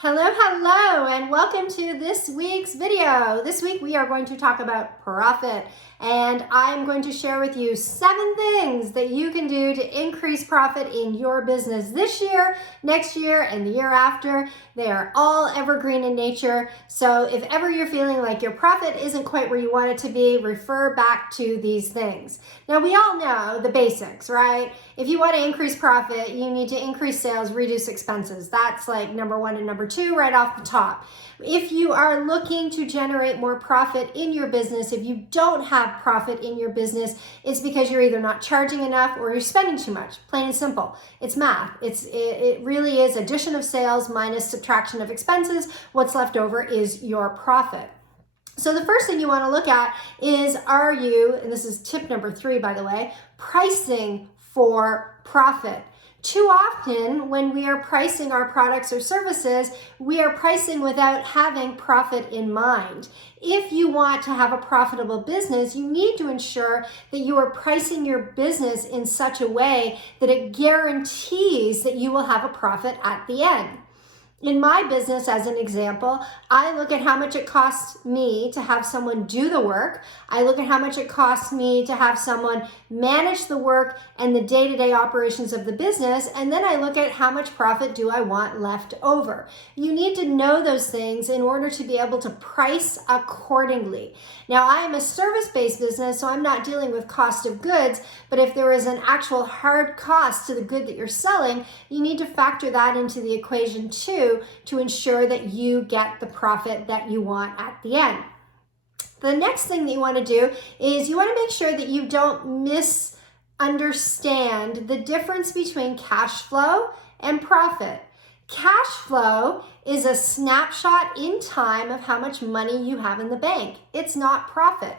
Hello, and welcome to this week's video. This week we are going to talk about profit, and I'm going to share with you 7 things that you can do to increase profit in your business this year, next year, and the year after. They are all evergreen in nature, so if ever you're feeling like your profit isn't quite where you want it to be, refer back to these things. Now, we all know the basics, right? If you want to increase profit, you need to increase sales, reduce expenses. That's like number 1 and number 2 right off the top. If you are looking to generate more profit in your business, if you don't have profit in your business, it's because you're either not charging enough or you're spending too much. Plain and simple. It's math. It really is addition of sales minus subtraction of expenses. What's left over is your profit. So the first thing you want to look at is, are you, and this is tip number 3, by the way, pricing for profit? Too often, when we are pricing our products or services, we are pricing without having profit in mind. If you want to have a profitable business, you need to ensure that you are pricing your business in such a way that it guarantees that you will have a profit at the end. In my business, as an example, I look at how much it costs me to have someone do the work. I look at how much it costs me to have someone manage the work and the day-to-day operations of the business, and then I look at how much profit do I want left over. You need to know those things in order to be able to price accordingly. Now, I am a service-based business, so I'm not dealing with cost of goods, but if there is an actual hard cost to the good that you're selling, you need to factor that into the equation too, to ensure that you get the profit that you want at the end. The next thing that you want to do is you want to make sure that you don't misunderstand the difference between cash flow and profit. Cash flow is a snapshot in time of how much money you have in the bank. It's not profit.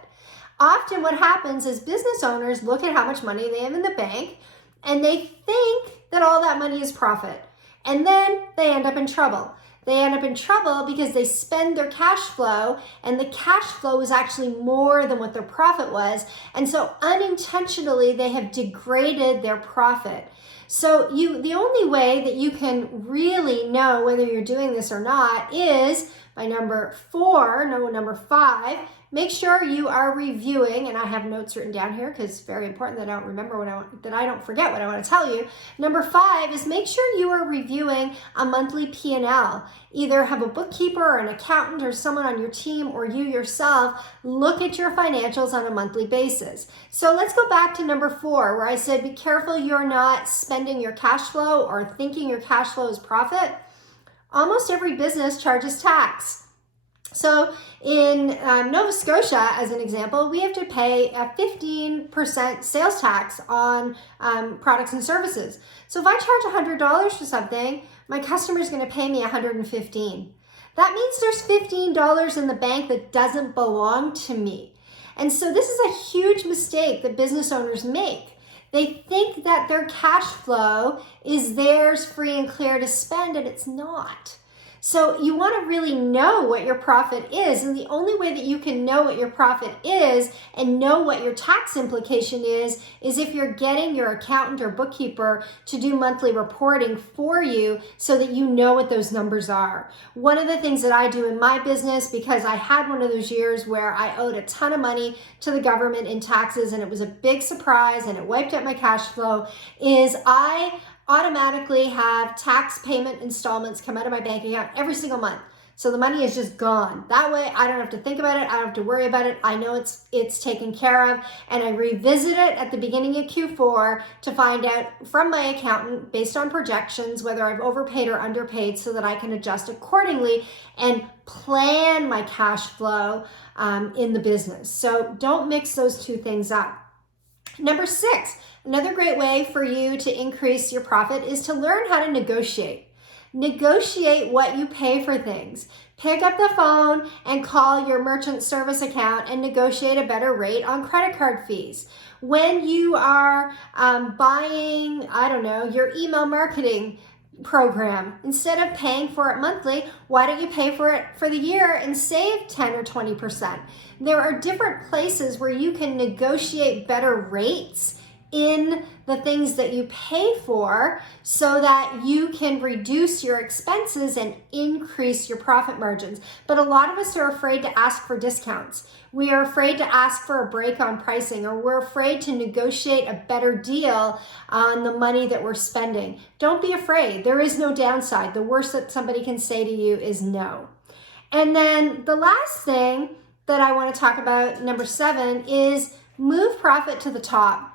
Often what happens is business owners look at how much money they have in the bank and they think that all that money is profit. And then they end up in trouble. They end up in trouble because they spend their cash flow, and the cash flow is actually more than what their profit was. And so unintentionally, they have degraded their profit. So the only way that you can really know whether you're doing this or not is by number 5, make sure you are reviewing, and I have notes written down here because it's very important that I don't remember that I don't forget what I want to tell you. Number 5 is make sure you are reviewing a monthly P&L. Either have a bookkeeper or an accountant or someone on your team, or you yourself look at your financials on a monthly basis. So let's go back to number 4, where I said be careful you're not spending your cash flow or thinking your cash flow is profit. Almost every business charges tax. So in Nova Scotia, as an example, we have to pay a 15% sales tax on products and services. So if I charge $100 for something, my customer is going to pay me $115. That means there's $15 in the bank that doesn't belong to me. And so this is a huge mistake that business owners make. They think that their cash flow is theirs free and clear to spend, and it's not. So you want to really know what your profit is, and the only way that you can know what your profit is and know what your tax implication is if you're getting your accountant or bookkeeper to do monthly reporting for you so that you know what those numbers are. One of the things that I do in my business, because I had one of those years where I owed a ton of money to the government in taxes and it was a big surprise and it wiped out my cash flow, is I automatically have tax payment installments come out of my bank account every single month. So the money is just gone. That way I don't have to think about it. I don't have to worry about it. I know it's taken care of, and I revisit it at the beginning of Q4 to find out from my accountant based on projections whether I've overpaid or underpaid so that I can adjust accordingly and plan my cash flow in the business. So don't mix those two things up. Number 6, another great way for you to increase your profit is to learn how to negotiate. Negotiate what you pay for things. Pick up the phone and call your merchant service account and negotiate a better rate on credit card fees. When you are buying, your email marketing program, instead of paying for it monthly, why don't you pay for it for the year and save 10 or 20%? There are different places where you can negotiate better rates in the things that you pay for so that you can reduce your expenses and increase your profit margins. But a lot of us are afraid to ask for discounts. We are afraid to ask for a break on pricing, or we're afraid to negotiate a better deal on the money that we're spending. Don't be afraid. There is no downside. The worst that somebody can say to you is no. And then the last thing that I want to talk about, number 7, is move profit to the top.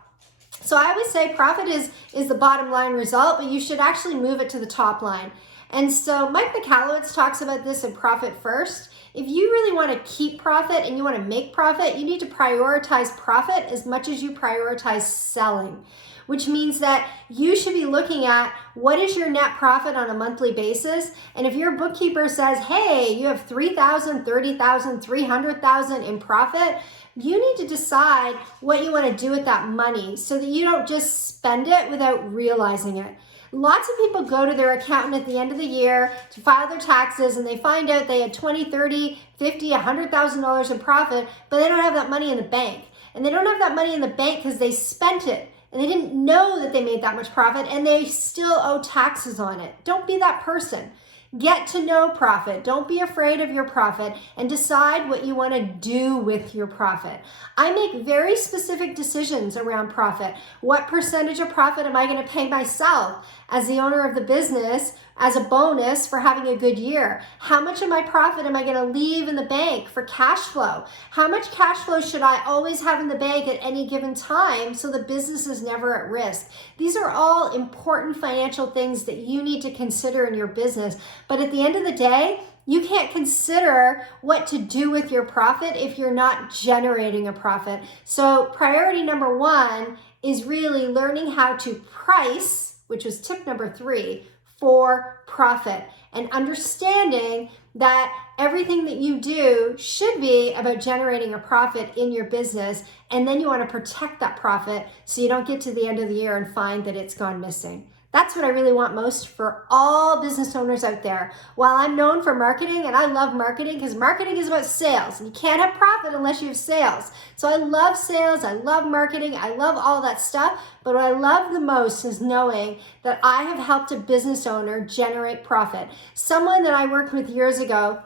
So I always say profit is the bottom line result, but you should actually move it to the top line. And so Mike Michalowicz talks about this in Profit First. If you really want to keep profit and you want to make profit, you need to prioritize profit as much as you prioritize selling, which means that you should be looking at what is your net profit on a monthly basis. And if your bookkeeper says, hey, you have $3,000, $30,000, $300,000 in profit, you need to decide what you want to do with that money so that you don't just spend it without realizing it. Lots of people go to their accountant at the end of the year to file their taxes and they find out they had $20, $30, $50, $100,000 in profit, but they don't have that money in the bank. And they don't have that money in the bank because they spent it and they didn't know that they made that much profit and they still owe taxes on it. Don't be that person. Get to know profit. Don't be afraid of your profit and decide what you want to do with your profit. I make very specific decisions around profit. What percentage of profit am I going to pay myself as the owner of the business as a bonus for having a good year? How much of my profit am I going to leave in the bank for cash flow? How much cash flow should I always have in the bank at any given time so the business is never at risk? These are all important financial things that you need to consider in your business. But at the end of the day, you can't consider what to do with your profit if you're not generating a profit. So priority number 1 is really learning how to price, which was tip number 3, for profit, and understanding that everything that you do should be about generating a profit in your business, and then you want to protect that profit so you don't get to the end of the year and find that it's gone missing. That's what I really want most for all business owners out there. While I'm known for marketing, and I love marketing because marketing is about sales, and you can't have profit unless you have sales. So I love sales, I love marketing, I love all that stuff, but what I love the most is knowing that I have helped a business owner generate profit. Someone that I worked with years ago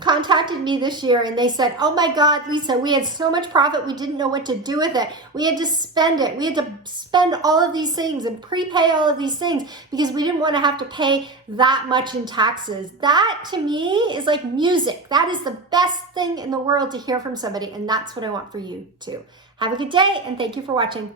contacted me this year and they said, oh my God, Lisa, we had so much profit, we didn't know what to do with it. We had to spend it. We had to spend all of these things and prepay all of these things because we didn't want to have to pay that much in taxes. That to me is like music. That is the best thing in the world to hear from somebody, and that's what I want for you too. Have a good day and thank you for watching.